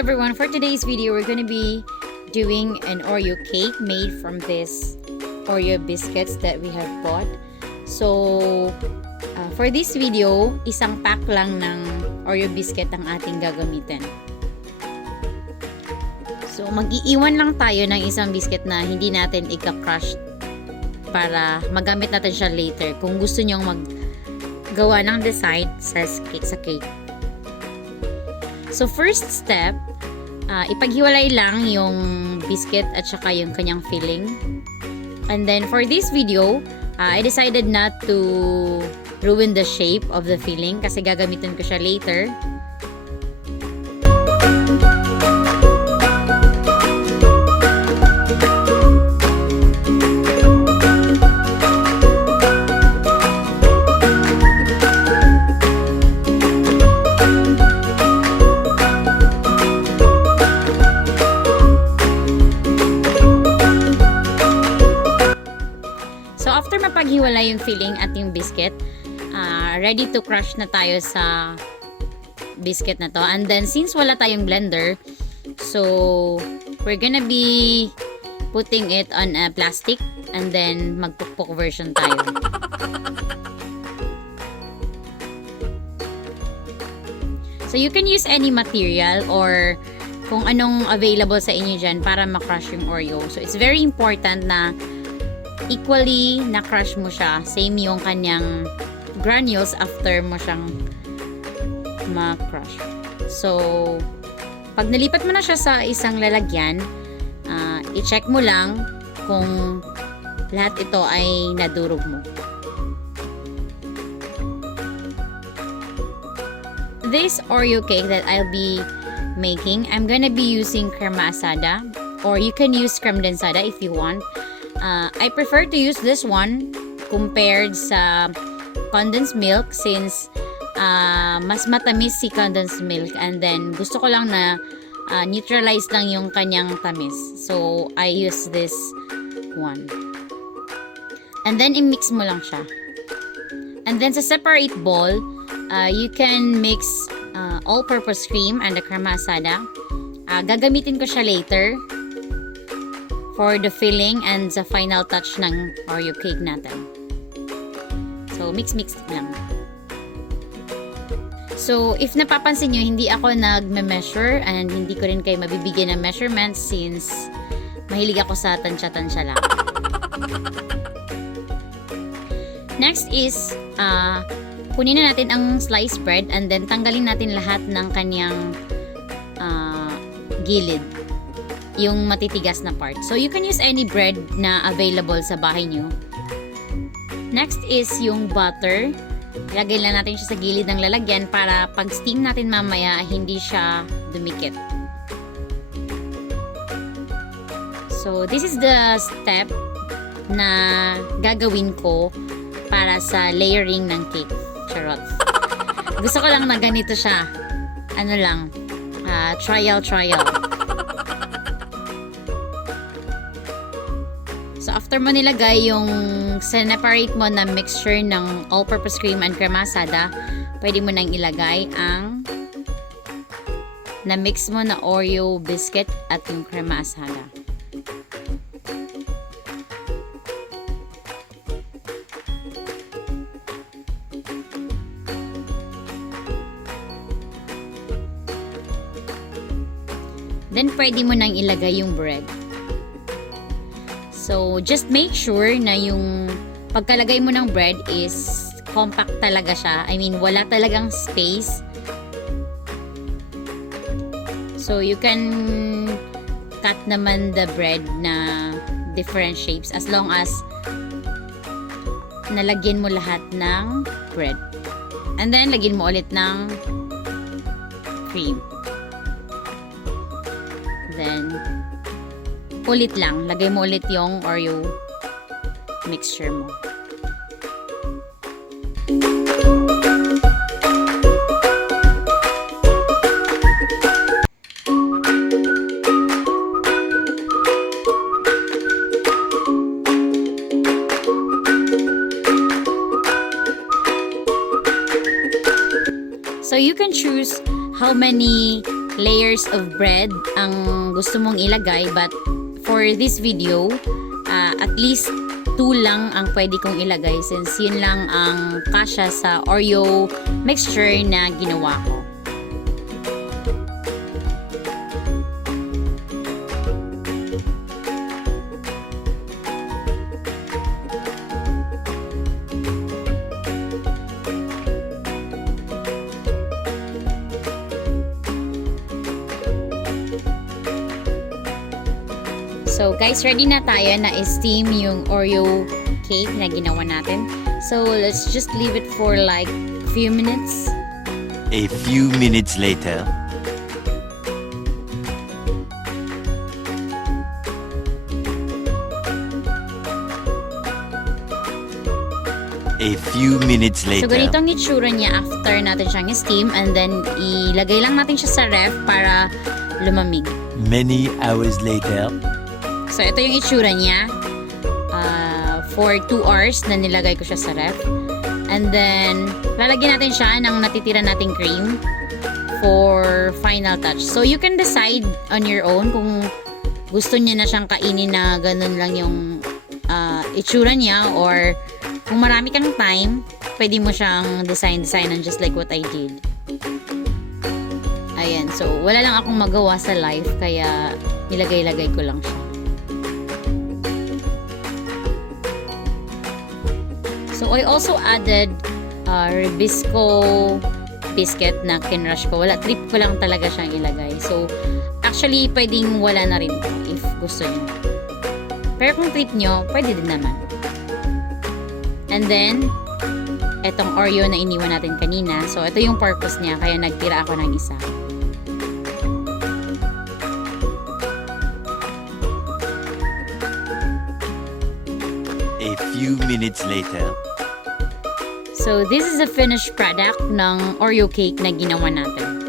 everyone, for today's video we're gonna be doing an Oreo cake made from this Oreo biscuits that we have bought. So for this video, isang pack lang ng Oreo biscuit ang ating gagamitin. So mag-iiwan lang tayo ng isang biscuit na hindi natin ika-crush para magamit natin siya later kung gusto nyong maggawa ng design sa cake. So first step, ipaghiwalay lang yung biscuit at saka yung kanyang filling. And then for this video, I decided not to ruin the shape of the filling kasi gagamitin ko siya later. After mapaghiwalay yung filling at yung biscuit, ready to crush na tayo sa biscuit na to. And then since wala tayong blender, so we're gonna be putting it on a plastic and then magpukpok version tayo. So you can use any material or kung anong available sa inyo dyan para makrush yung Oreo. So it's very important na equally na-crush mo siya. Same yung kanyang granules after mo siyang ma-crush. So, pag nalipat mo na siya sa isang lalagyan, i-check mo lang kung lahat ito ay nadurog mo. This Oreo cake that I'll be making, I'm gonna be using crema asada, or you can use creme densada if you want. I prefer to use this one compared sa condensed milk since mas matamis si condensed milk, and then gusto ko lang na neutralize lang yung kanyang tamis. So, I use this one. And then, i-mix mo lang siya. And then, sa separate bowl, you can mix all-purpose cream and the crema asada. Gagamitin ko siya later for the filling and the final touch ng Oreo cake natin. So, mix lang. So, if napapansin nyo, hindi ako nagme-measure and hindi ko rin kayo mabibigyan ng measurements since mahilig ako sa tansya-tansya lang. Next is, kunin na natin ang sliced bread and then tanggalin natin lahat ng kanyang gilid, yung matitigas na part. So, you can use any bread na available sa bahay nyo. Next is yung butter. Ilagay lang natin siya sa gilid ng lalagyan para pag steam natin mamaya, hindi siya dumikit. So, this is the step na gagawin ko para sa layering ng cake. Charot. Gusto ko lang na ganito siya. Ano lang, trial. So, after mo nilagay yung separate mo na mixture ng all-purpose cream and crema asada, pwede mo nang ilagay ang na-mix mo na Oreo biscuit at yung crema asada. Then, pwede mo nang ilagay yung bread. So, just make sure na yung pagkalagay mo ng bread is compact talaga siya. I mean, wala talagang space. So, you can cut naman the bread na different shapes as long as nalagyan mo lahat ng bread. And then, lagyan mo ulit ng cream. Then, ulit lang. Lagay mo ulit yung Oreo mixture mo. So, you can choose how many layers of bread ang gusto mong ilagay, but for this video, at least 2 lang ang pwede kong ilagay since yun lang ang kasya sa Oreo mixture na ginawa ko. So guys, ready na tayo na steam yung Oreo cake na ginawa natin. So let's just leave it for like a few minutes. A few minutes later. A few minutes later. So ganito ang itsura niya after natin siyang steam, and then ilagay lang natin siya sa ref para lumamig. Many hours later. So ito yung itsura niya for 2 hours na nilagay ko siya sa ref. And then lalagyan natin siya ng natitira nating cream for final touch. So you can decide on your own kung gusto niya na siyang kainin na ganun lang yung itsura niya, or kung marami kang time, pwede mo siyang design-designan just like what I did. Ayan, so wala lang akong magawa sa live kaya nilagay-lagay ko lang siya. So I also added Ribisco biscuit na kinrush ko. Trip ko lang talaga siyang ilagay. So actually pwedeng wala na rin if gusto niyo. Pero kung trip nyo, pwede din naman. And then etong Oreo na iniwan natin kanina. So ito yung purpose niya, kaya nagtira ako ng isa. A few minutes later. So this is a finished product ng Oreo cake na ginawa natin.